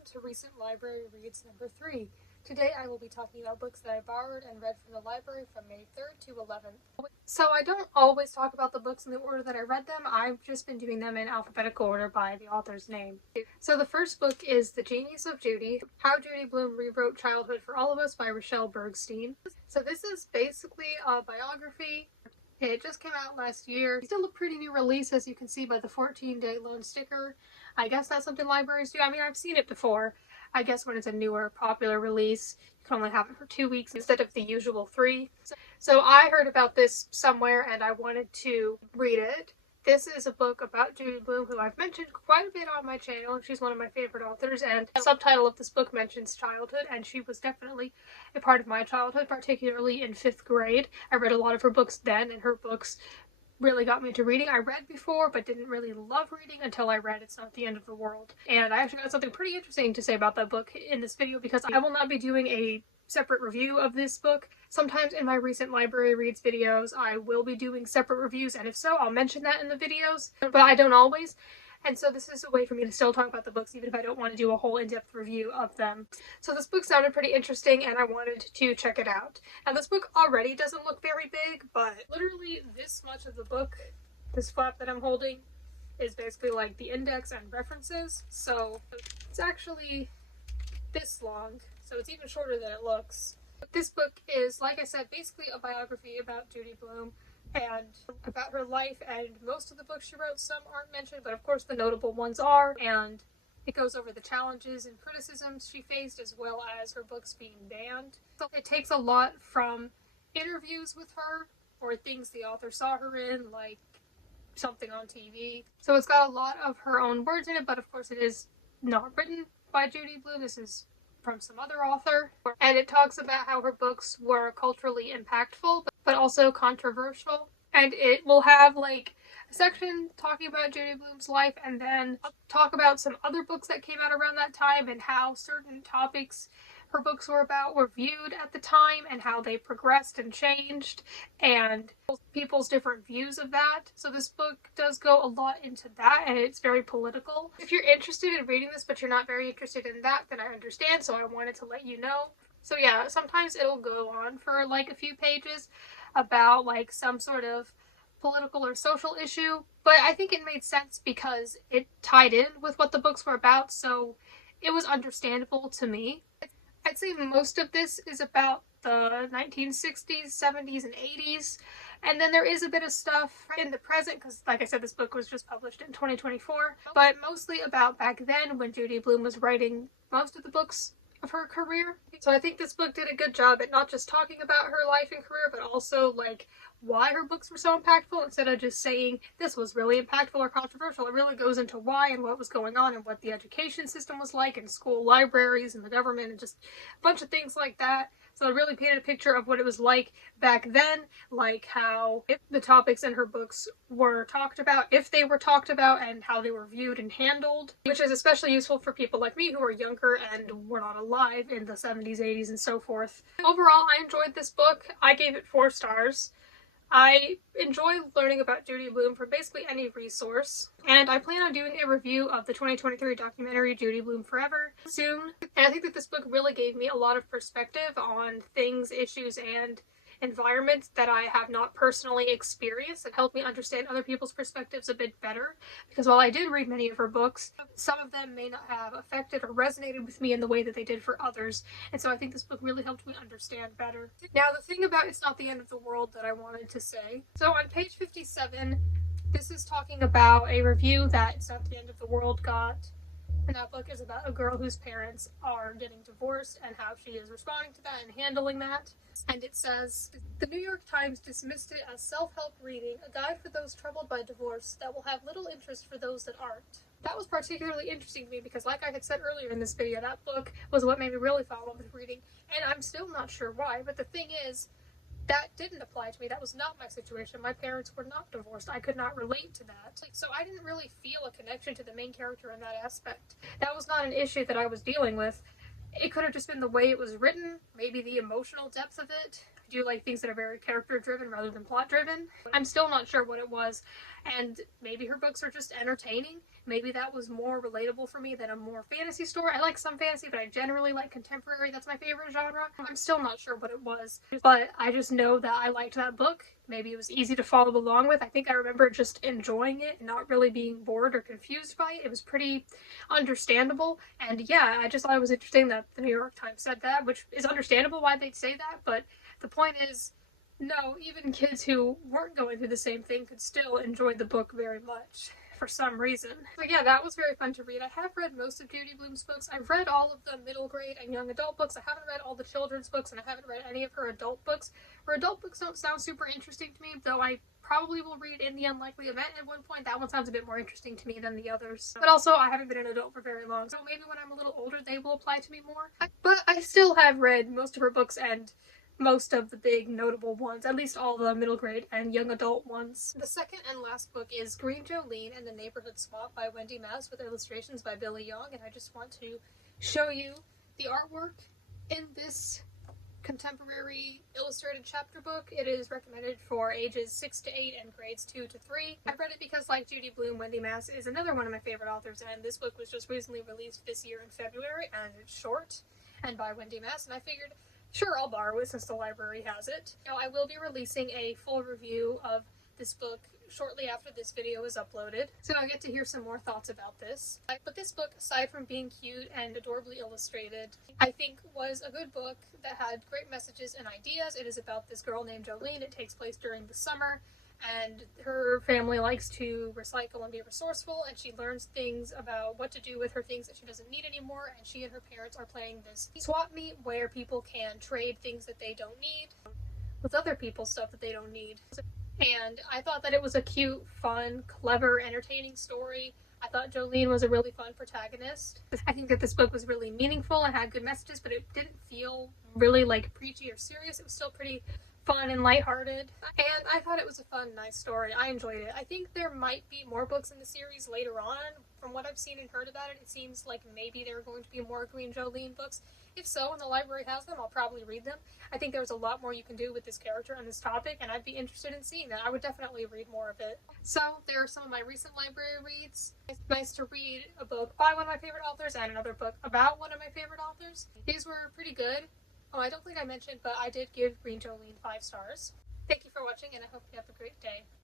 welcome to Recent Library Reads number 3. Today I will be talking about books that I borrowed and read from the library from May 3rd to 11th. So I don't always talk about the books in the order that I read them. I've just been doing them in alphabetical order by the author's name. So the first book is The Genius of Judy, How Judy Blume Rewrote Childhood for All of Us by Rochelle Bergstein. So this is basically a biography. It just came out last year. Still a pretty new release, as you can see by the 14-day loan sticker. I guess that's something libraries do. I mean, I've seen it before. I guess when it's a newer, popular release, you can only have it for 2 weeks instead of the usual 3. So I heard about this somewhere and I wanted to read it. This is a book about Judy Blume, who I've mentioned quite a bit on my channel. She's one of my favorite authors, and the subtitle of this book mentions childhood, and she was definitely a part of my childhood, particularly in 5th grade. I read a lot of her books then, and her books really got me into reading. I read before, but didn't really love reading until I read It's Not the End of the World. And I actually got something pretty interesting to say about that book in this video, because I will not be doing a separate review of this book. Sometimes in my recent library reads videos, I will be doing separate reviews, and if so, I'll mention that in the videos, but I don't always. And so this is a way for me to still talk about the books, even if I don't want to do a whole in-depth review of them. So this book sounded pretty interesting, and I wanted to check it out. Now this book already doesn't look very big, but literally this much of the book, this flap that I'm holding, is basically like the index and references. So it's actually this long, so it's even shorter than it looks. This book is, like I said, basically a biography about Judy Blume and about her life, and most of the books she wrote, some aren't mentioned, but of course the notable ones are, and it goes over the challenges and criticisms she faced, as well as her books being banned. So it takes a lot from interviews with her, or things the author saw her in, like something on TV. So it's got a lot of her own words in it, but of course it is not written by Judy Blume. This is from some other author, and it talks about how her books were culturally impactful but also controversial, and it will have like a section talking about Judy Blume's life, and then talk about some other books that came out around that time and how certain topics her books were about were viewed at the time and how they progressed and changed and people's different views of that. So this book does go a lot into that, and it's very political. If you're interested in reading this but you're not very interested in that, then I understand, so I wanted to let you know. So yeah, sometimes it'll go on for like a few pages about like some sort of political or social issue, but I think it made sense because it tied in with what the books were about, so it was understandable to me. I'd say most of this is about the 1960s, 70s, and 80s, and then there is a bit of stuff in the present, because like I said, this book was just published in 2024, but mostly about back then when Judy Blume was writing most of the books of her career. So I think this book did a good job at not just talking about her life and career, but also like why her books were so impactful, instead of just saying this was really impactful or controversial. It really goes into why and what was going on and what the education system was like in school libraries and the government and just a bunch of things like that. So it really painted a picture of what it was like back then, like how the topics in her books were talked about, if they were talked about, and how they were viewed and handled, which is especially useful for people like me who are younger and were not alive in the 70s, 80s, and so forth. Overall, I enjoyed this book. I gave it 4 stars. I enjoy learning about Judy Blume from basically any resource, and I plan on doing a review of the 2023 documentary Judy Blume Forever soon. And I think that this book really gave me a lot of perspective on things, issues, and environments that I have not personally experienced, and helped me understand other people's perspectives a bit better, because while I did read many of her books, some of them may not have affected or resonated with me in the way that they did for others, and so I think this book really helped me understand better. Now, the thing about It's Not the End of the World that I wanted to say, so on page 57, this is talking about a review that It's Not the End of the World got. And that book is about a girl whose parents are getting divorced and how she is responding to that and handling that. And it says, "The New York Times dismissed it as self-help reading, a guide for those troubled by divorce that will have little interest for those that aren't." That was particularly interesting to me because, like I had said earlier in this video, that book was what made me really fall in love with reading, and I'm still not sure why, but the thing is, that didn't apply to me. That was not my situation. My parents were not divorced. I could not relate to that. So I didn't really feel a connection to the main character in that aspect. That was not an issue that I was dealing with. It could have just been the way it was written, maybe the emotional depth of it. do like things that are very character driven rather than plot driven. I'm still not sure what it was, and maybe her books are just entertaining. Maybe that was more relatable for me than a more fantasy story. I like some fantasy, but I generally like contemporary. That's my favorite genre. I'm still not sure what it was, but I just know that I liked that book. Maybe it was easy to follow along with. I think I remember just enjoying it and not really being bored or confused by it. It was pretty understandable, and yeah, I just thought it was interesting that the New York Times said that, which is understandable why they'd say that, but the point is, no, even kids who weren't going through the same thing could still enjoy the book very much for some reason. But yeah, that was very fun to read. I have read most of Judy Blume's books. I've read all of the middle grade and young adult books. I haven't read all the children's books, and I haven't read any of her adult books. Her adult books don't sound super interesting to me, though I probably will read In the Unlikely Event at one point. That one sounds a bit more interesting to me than the others. But also, I haven't been an adult for very long, so maybe when I'm a little older they will apply to me more. But I still have read most of her books and most of the big notable ones, at least all the middle grade and young adult ones. The second and last book is Green Jolene and the Neighborhood Swap by Wendy Mass with illustrations by Billy Young, and I just want to show you the artwork in this contemporary illustrated chapter book. It is recommended for ages 6 to 8 and grades 2 to 3. I read it because, like Judy Blume, Wendy Mass is another one of my favorite authors, and this book was just recently released this year in February, and it's short and by Wendy Mass, and I figured, sure, I'll borrow it since the library has it. Now, I will be releasing a full review of this book shortly after this video is uploaded, so I get to hear some more thoughts about this. But this book, aside from being cute and adorably illustrated, I think was a good book that had great messages and ideas. It is about this girl named Jolene. It takes place during the summer, and her family likes to recycle and be resourceful, and she learns things about what to do with her things that she doesn't need anymore, and she and her parents are playing this swap meet where people can trade things that they don't need with other people's stuff that they don't need. And I thought that it was a cute, fun, clever, entertaining story. I thought Jolene was a really fun protagonist. I think that this book was really meaningful and had good messages, but it didn't feel really like preachy or serious. It was still pretty fun and lighthearted, and I thought it was a fun, nice story. I enjoyed it. I think there might be more books in the series later on. From what I've seen and heard about it, it seems like maybe there are going to be more Green Jolene books. If so, and the library has them, I'll probably read them. I think there's a lot more you can do with this character and this topic, and I'd be interested in seeing that. I would definitely read more of it. So, there are some of my recent library reads. It's nice to read a book by one of my favorite authors and another book about one of my favorite authors. These were pretty good. Oh, I don't think I mentioned, but I did give Green Jolene 5 stars. Thank you for watching, and I hope you have a great day.